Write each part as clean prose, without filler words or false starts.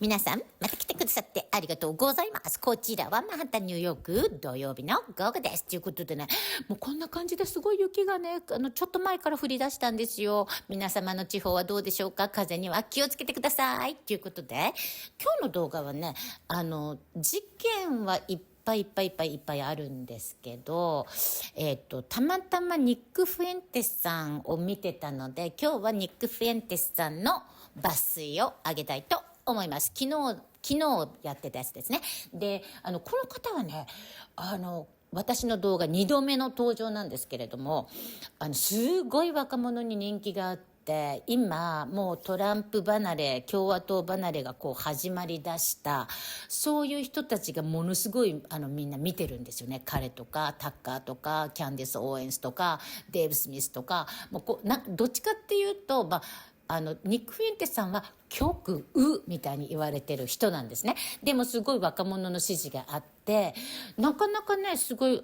皆さん、また来てくださってありがとうございます。こちらはマンハッタンニューヨーク土曜日の午後です。ということでね、もうこんな感じですごい雪がね、ちょっと前から降り出したんですよ。皆様の地方はどうでしょうか？風には気をつけてください。ということで、今日の動画はね、事件はいっぱいあるんですけど、たまたまニックフェンテスさんを見てたので、今日はニックフェンテスさんの抜粋をあげたいと思います。昨日やってたやつですね。で、この方はね、私の動画2度目の登場なんですけれども、すごい若者に人気があって、今もうトランプ離れ、共和党離れがこう始まりだした、そういう人たちがものすごいみんな見てるんですよね。彼とかタッカーとかキャンディス・オーエンスとかデーブ・スミスとか、もうどっちかっていうと、ニック・フェンテさんは極右みたいに言われてる人なんですね。でもすごい若者の支持があって、なかなかね、すごい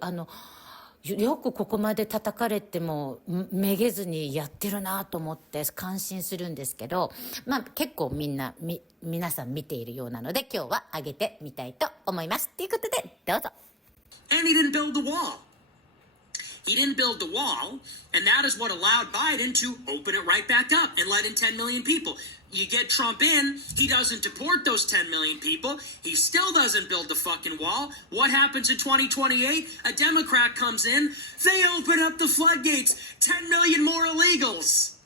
よくここまで叩かれてもめげずにやってるなと思って感心するんですけど、結構皆さん見ているようなので、今日は上げてみたいと思います。ということで、どうぞ。And he didn't build the wall. He didn't build the wall, and that is what allowed Biden to open it right back up and let in 10 million people. You get Trump in, he doesn't deport those 10 million people. He still doesn't build the fucking wall. What happens in 2028? A Democrat comes in, they open up the floodgates. 10 million more illegals.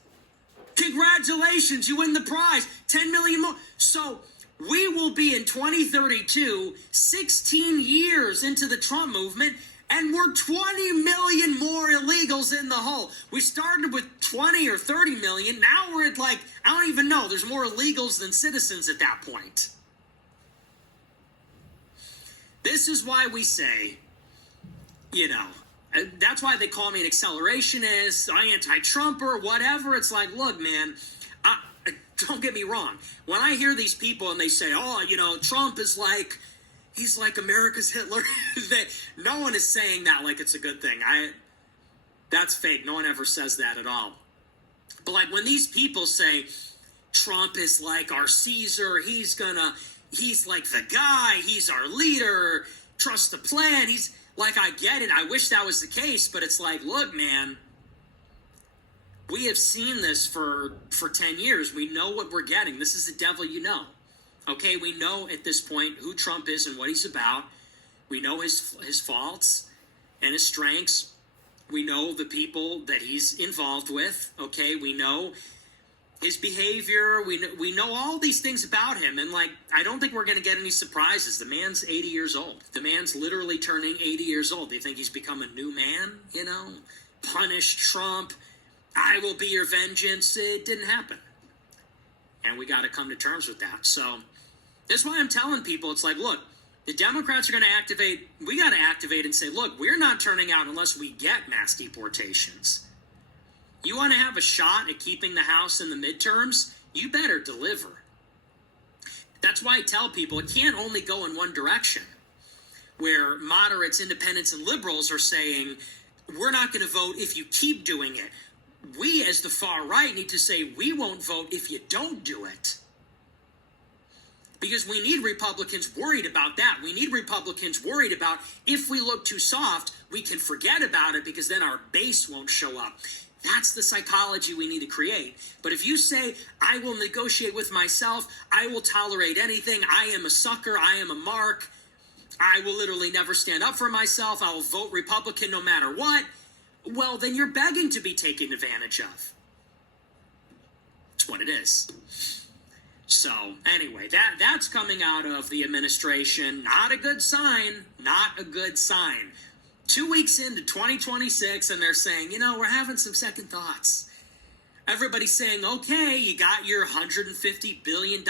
Congratulations, you win the prize. 10 million more. So we will be in 2032, 16 years into the Trump movement, and we're 20 million more illegals in the hole. We started with 20 or 30 million. Now we're at I don't even know. There's more illegals than citizens at that point. This is why we say, that's why they call me an accelerationist, anti-Trumper, whatever. It's like, look, man, don't get me wrong. When I hear these people and they say, Trump is he's like America's Hitler. No one is saying that like it's a good thing. That's fake. No one ever says that at all. But when these people say Trump is like our Caesar, he's like the guy, he's our leader, trust the plan. He's like, I get it. I wish that was the case, but it's like, look, man, we have seen this for 10 years. We know what we're getting. This is the devil you know. Okay, we know at this point who Trump is and what he's about. We know his faults and his strengths. We know the people that he's involved with. Okay, we know his behavior. We know all these things about him. And I don't think we're going to get any surprises. The man's 80 years old. The man's literally turning 80 years old. Do you think he's become a new man? Punish Trump. I will be your vengeance. It didn't happen. And we got to come to terms with that. So that's why I'm telling people, it's like, look, the Democrats are going to activate. We got to activate and say, look, we're not turning out unless we get mass deportations. You want to have a shot at keeping the House in the midterms? You better deliver. That's why I tell people it can't only go in one direction, where moderates, independents, and liberals are saying, we're not going to vote if you keep doing it. We, as the far right, need to say we won't vote if you don't do it. Because we need Republicans worried about that. We need Republicans worried about if we look too soft, we can forget about it because then our base won't show up. That's the psychology we need to create. But if you say, I will negotiate with myself, I will tolerate anything, I am a sucker, I am a mark, I will literally never stand up for myself, I will vote Republican no matter what, well, then you're begging to be taken advantage of. That's what it is. So, anyway, that's coming out of the administration. Not a good sign. Not a good sign. 2 weeks into 2026, and they're saying, we're having some second thoughts. Everybody's saying, okay, you got your $150 billion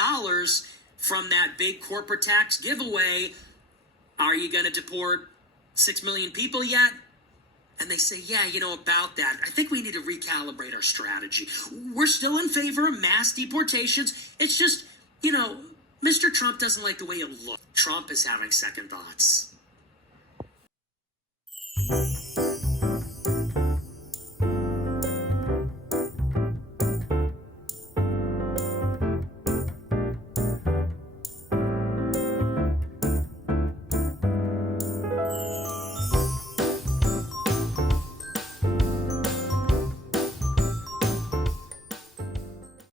from that big corporate tax giveaway. Are you going to deport 6 million people yet? And they say, yeah, about that, I think we need to recalibrate our strategy. We're still in favor of mass deportations. It's just, Mr. Trump doesn't like the way it looks. Trump is having second thoughts.